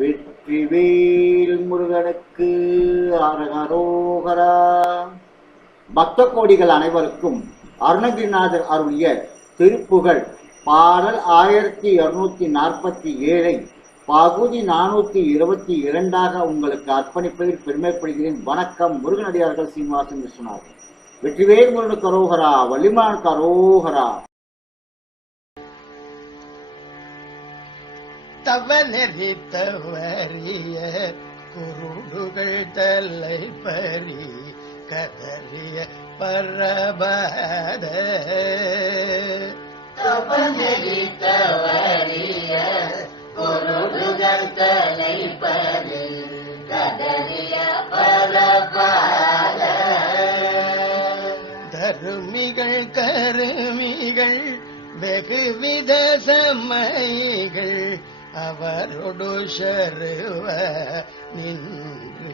வெற்றிவேல் முருகனுக்கு அரகரோகரா பக்த கோடிகள் அனைவருக்கும் அருணகிரிநாதர் அருளிய திருப்புகழ் பாடல் ஆயிரத்தி இருநூத்தி நாற்பத்தி ஏழை பகுதி நானூத்தி இருபத்தி இரண்டாக உங்களுக்கு அர்ப்பணிப்பதில் பெருமைப்படுகிறேன். வணக்கம் முருகனடியார்கள் சீனிவாசன் விஸ்வநாதன் வெற்றிவேல் முருகனுக்கு அரோகரா வள்ளிமான் அரோகரா. தவநெறி தவறிய குருடுகள் தலை பறி கதறிய பரபத. தவநெறி தவறிய குருடுகள் தலை பறி கதறிய பரபாத. தருமிகள் கருமிகள் வெகுவித சமைகள் அவரொடு சருவ நின்று.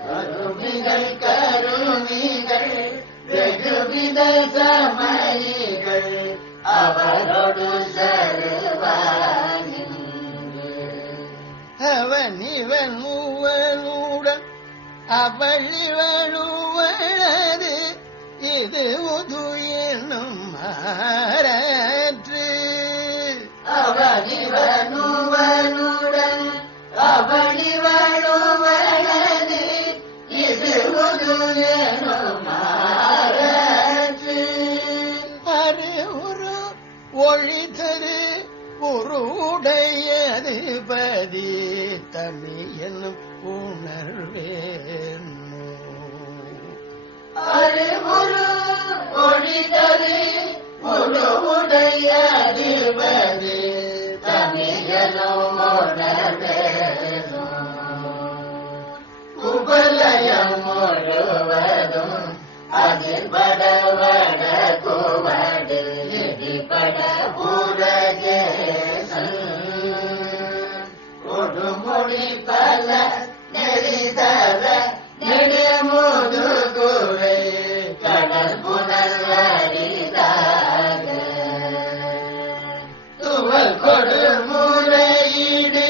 கருமிகள் கருமிகள் வெகுவித சமயிகள் அவரோடு சருவானின்று அவன் இவன் மூவனுடன் அவள் இவனுவனது உருடையது பதி தமிழனும் உணர்வேன் அறிவுரு ஒளிதரு அதிபதி தமிழனும் முழுவதும் குவடு இடிபட நெறிதர நெடுமுது குறை கடல் புனல் அரிதாக துவல் கொடு முறையீடு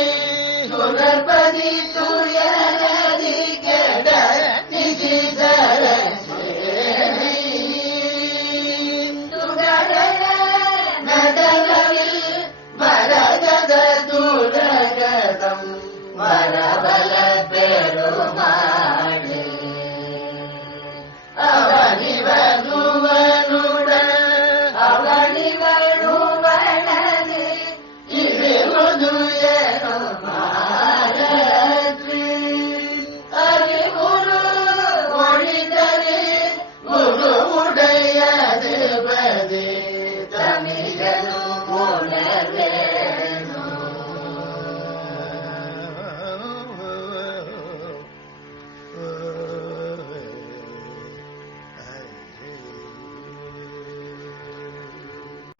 சுரபதி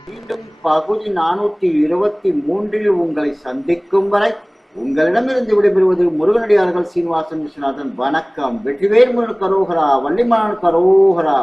மீண்டும் பகுதி நானூத்தி இருபத்தி மூன்றில் உங்களை சந்திக்கும் வரை உங்களிடமிருந்து விடைபெறுவது முருகனடியார்கள் சீனிவாசன் விஸ்வநாதன். வணக்கம். வெற்றிவேல் முருகன் கரோகரா வள்ளிமான் கரோகரா.